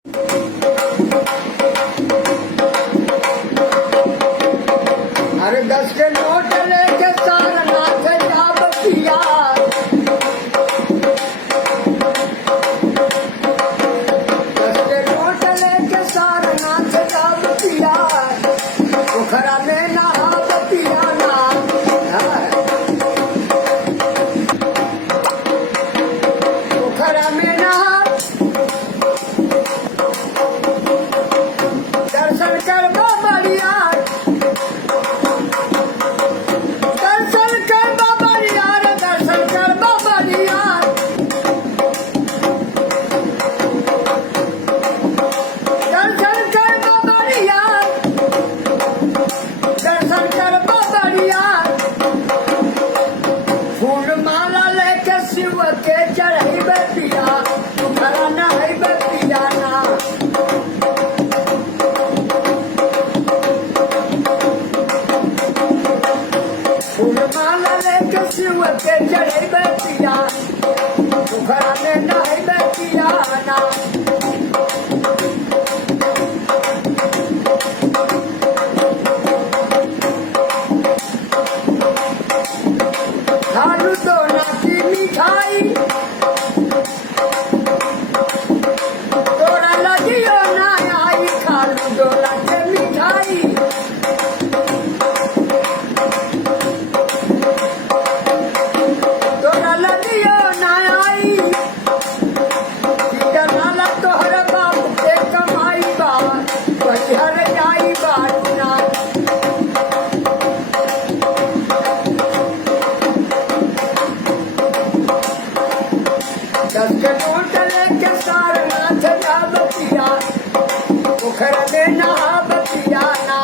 अरे 10 के नोट लेके सारनाथ जा बतिया, 10 के नोट लेके सारनाथ जा बतिया, पोखरा में नहा बतिया ना। पोखरा में नहा दर्शन कर बाबरिया, दर्शन कर बाबरिया, दर्शन कर बाबरिया, दर्शन कर बाबरिया, दर्शन कर बाबरिया। फूल माला लेके शिव के चढ़ी बतिया, पोखरा नहाई बतिया ना। फूल माला लेके शिव के चढ़ी बतिया, पोखरा में नहाई बतिया ना। खालू दोना की मिठाई, तोरा लगियो ना आई, खालू दोना के मिठाई। तोरा लगियो ना आई, नाला तोहर बाप के कमाई बा, बजहर जाई बारू ना। दस के नोट लेके सारनाथ जा बतिया, पोखरा में नहा बतिया ना।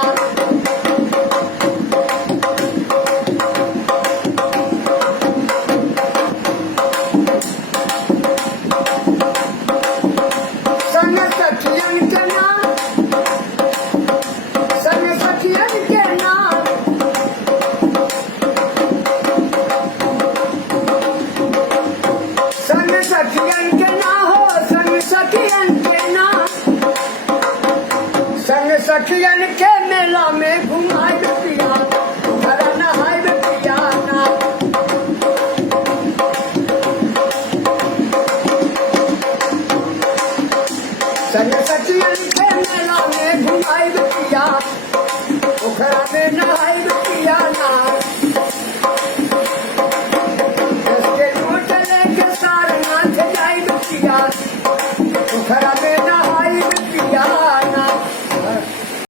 संग सखियन के नाम, संग सखियन के नाम, संग सखियन के ना हो, संग सखियन के ना। संग सखियन के मेला में घुमाई बतिया, पोखरा नहाई बतिया ना। संग सखियन के मेला में घुमाई